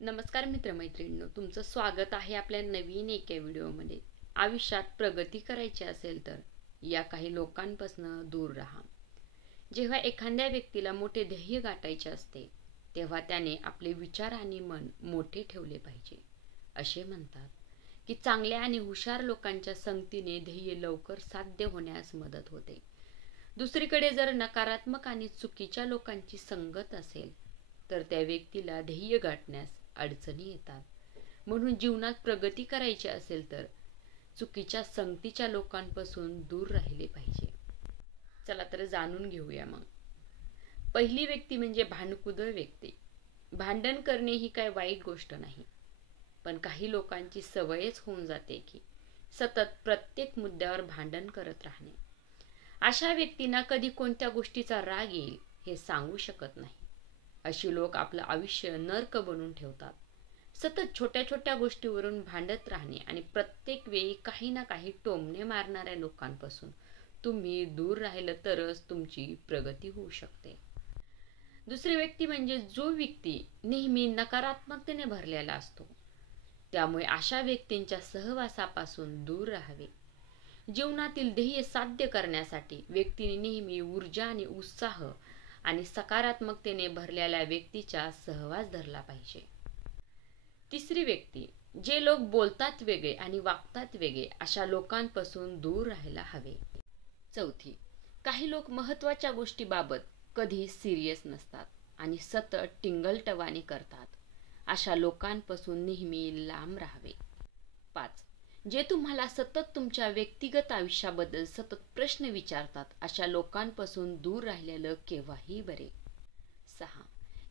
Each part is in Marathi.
नमस्कार मित्रमैत्रिणींनो, तुमचं स्वागत आहे आपल्या नवीन एका व्हिडिओमध्ये। आयुष्यात प्रगती करायची असेल तर या काही लोकांपासून दूर राहा। जेव्हा एखाद्या व्यक्तीला मोठे ध्येय गाठायचे असते तेव्हा त्याने आपले विचार आणि मन मोठे ठेवले पाहिजे। असे म्हणतात की चांगल्या आणि हुशार लोकांच्या संगतीने ध्येय लवकर साध्य होण्यास मदत होते। दुसरीकडे जर नकारात्मक आणि चुकीच्या लोकांची संगत असेल तर त्या व्यक्तीला ध्येय गाठण्यास अडचणी येतात। म्हणून जीवनात प्रगती करायची असेल तर चुकीच्या संगतीच्या लोकांपासून दूर राहिले पाहिजे। चला तर जाणून घेऊया मग। पहिली व्यक्ती म्हणजे भांडकुदळ व्यक्ती। भांडण करणे ही काय वाईट गोष्ट नाही, पण काही लोकांची सवयच होऊन जाते की सतत प्रत्येक मुद्द्यावर भांडण करत राहणे। अशा व्यक्तींना कधी कोणत्या गोष्टीचा राग येईल हे सांगू शकत नाही। अशी लोक आपलं आयुष्य नरक बनवून ठेवतात। सतत छोट्या छोट्या गोष्टीवरून भांडत राहणे आणि प्रत्येक वेळी काही ना काही टोमणे मारणाऱ्या लोकांपासून तुम्ही दूर राहिलं तरच तुमची प्रगती होऊ शकते। दुसरी व्यक्ती म्हणजे जो व्यक्ती नेहमी नकारात्मकतेने भरलेला असतो, त्यामुळे अशा व्यक्तींच्या सहवासापासून दूर राहावे। जीवनातील ध्येय साध्य करण्यासाठी व्यक्तीने नेहमी ऊर्जा आणि उत्साह आणि सकारात्मकतेने भरलेल्या व्यक्तीचा सहवास धरला पाहिजे। तिसरी व्यक्ती, जे लोक बोलतात वेगळे आणि वागतात वेगळे अशा लोकांपासून दूर राहायला हवे। चौथी, काही लोक महत्त्वाच्या गोष्टीबाबत कधी सिरियस नसतात आणि सतत टिंगलटवाणी करतात। अशा लोकांपासून नेहमी लांब राहावे। 5, जे तुम्हाला सतत तुमच्या व्यक्तिगत आयुष्याबद्दल सतत प्रश्न विचारतात अशा लोकांपासून दूर राहिलेलं केव्हाही बरे। 6,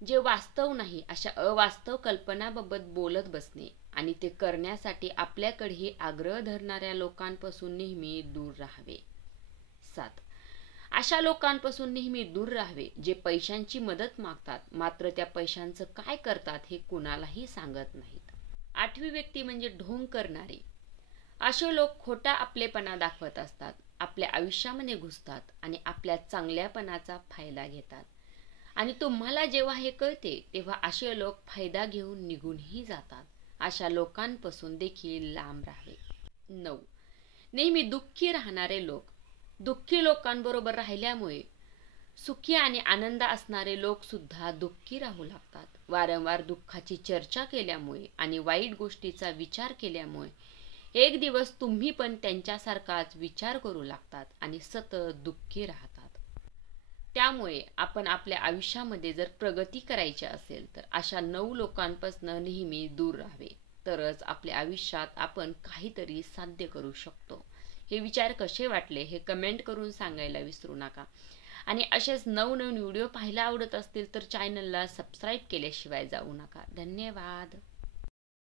जे वास्तव नाही अशा अवास्तव कल्पनाबाबत बोलत बसणे आणि ते करण्यासाठी आपल्याकडेही आग्रह धरणाऱ्या लोकांपासून नेहमी दूर राहावे। 7, अशा लोकांपासून नेहमी दूर राहावे जे पैशांची मदत मागतात मात्र त्या पैशांचं काय करतात हे कुणालाही सांगत नाहीत। 8वी व्यक्ती म्हणजे ढोंग करणारे। असे लोक खोटा आपलेपणा दाखवत असतात, आपल्या आयुष्यामध्ये घुसतात आणि आपल्या चांगल्यापणाचा फायदा घेतात आणि तुम्हाला जेव्हा हे कळते तेव्हा असे लोक फायदा घेऊन निघूनही जातात। अशा लोकांपासून देखील लांब राहावे। 9, नेहमी दुःखी राहणारे लोक। दुःखी लोकांबरोबर राहिल्यामुळे सुखी आणि आनंद असणारे लोक सुद्धा दुःखी राहू लागतात। वारंवार दुःखाची चर्चा केल्यामुळे आणि वाईट गोष्टीचा विचार केल्यामुळे एक दिवस तुम्ही पण त्यांच्यासारखाच विचार करू लागतात आणि सतत दुःखी राहतात। त्यामुळे आपण आपल्या आयुष्यामध्ये जर प्रगती करायची असेल तर अशा 9 लोकांपासून नेहमी दूर राहावे, तरच आपल्या आयुष्यात आपण काहीतरी साध्य करू शकतो। हे विचार कसे वाटले हे कमेंट करून सांगायला विसरू नका आणि असेच नवनवीन व्हिडिओ पाहायला आवडत असतील तर चॅनलला सबस्क्राईब केल्याशिवाय जाऊ नका। धन्यवाद।